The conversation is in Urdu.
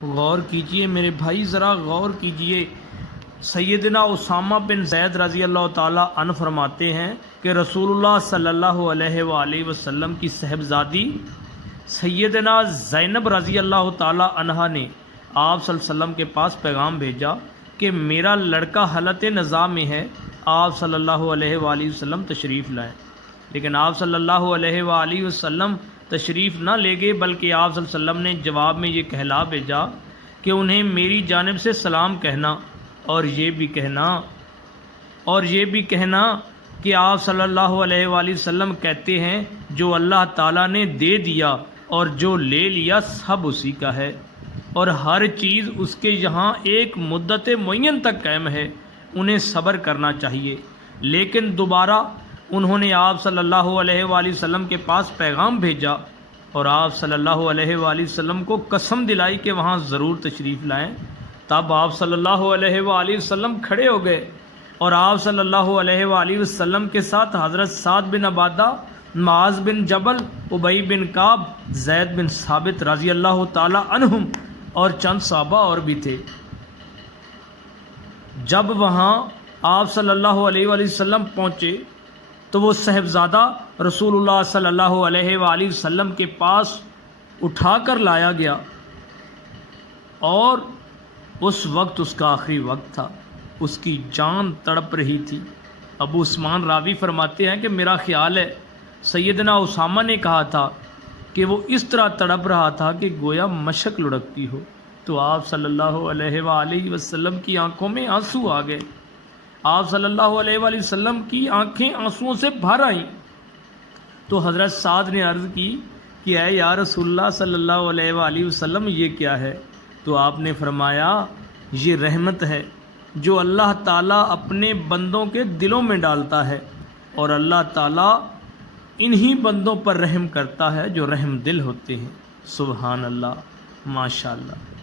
غور کیجئے میرے بھائی، ذرا غور کیجئے۔ سیدنا اسامہ بن زید رضی اللہ تعالیٰ عنہ فرماتے ہیں کہ رسول اللہ صلی اللہ علیہ وآلہ وسلم کی صاحبزادی سیدنا زینب رضی اللہ تعالیٰ عنہ نے آپ صلی اللہ علیہ وسلم کے پاس پیغام بھیجا کہ میرا لڑکا حالت نزاع میں ہے، آپ صلی اللہ علیہ وآلہ وسلم تشریف لائیں۔ لیکن آپ صلی اللہ علیہ وآلہ وسلم تشریف نہ لے گئے، بلکہ آپ صلی اللہ علیہ وسلم نے جواب میں یہ کہلا بھیجا کہ انہیں میری جانب سے سلام کہنا اور یہ بھی کہنا کہ آپ صلی اللہ علیہ وآلہ وسلم کہتے ہیں جو اللہ تعالیٰ نے دے دیا اور جو لے لیا سب اسی کا ہے، اور ہر چیز اس کے یہاں ایک مدت معین تک قائم ہے، انہیں صبر کرنا چاہیے۔ لیکن دوبارہ انہوں نے آپ صلی اللہ علیہ وآلہ وسلم کے پاس پیغام بھیجا اور آپ صلی اللہ علیہ وآلہ وسلم کو قسم دلائی کہ وہاں ضرور تشریف لائیں۔ تب آپ صلی اللہ علیہ وآلہ وسلم کھڑے ہو گئے اور آپ صلی اللہ علیہ وآلہ وسلم کے ساتھ حضرت سعد بن عبادہ، معاذ بن جبل، ابی بن کعب، زید بن ثابت رضی اللہ تعالی عنہم اور چند صحابہ اور بھی تھے۔ جب وہاں آپ صلی اللہ علیہ وآلہ وسلم پہنچے تو وہ صاحبزادہ رسول اللہ صلی اللہ علیہ وآلہ وسلم کے پاس اٹھا کر لایا گیا، اور اس وقت اس کا آخری وقت تھا، اس کی جان تڑپ رہی تھی۔ ابو عثمان راوی فرماتے ہیں کہ میرا خیال ہے سیدنا اسامہ نے کہا تھا کہ وہ اس طرح تڑپ رہا تھا کہ گویا مشک لڑکتی ہو، تو آپ صلی اللہ علیہ وآلہ وسلم کی آنکھوں میں آنسو آ گئے۔ آپ صلی اللہ علیہ وآلہ وسلم کی آنکھیں آنسوؤں سے بھر آئیں تو حضرت سعد نے عرض کی کہ اے یا رسول اللہ صلی اللہ علیہ وآلہ وسلم یہ کیا ہے؟ تو آپ نے فرمایا یہ رحمت ہے جو اللہ تعالیٰ اپنے بندوں کے دلوں میں ڈالتا ہے، اور اللہ تعالیٰ انہی بندوں پر رحم کرتا ہے جو رحم دل ہوتے ہیں۔ سبحان اللہ، ماشاء اللہ۔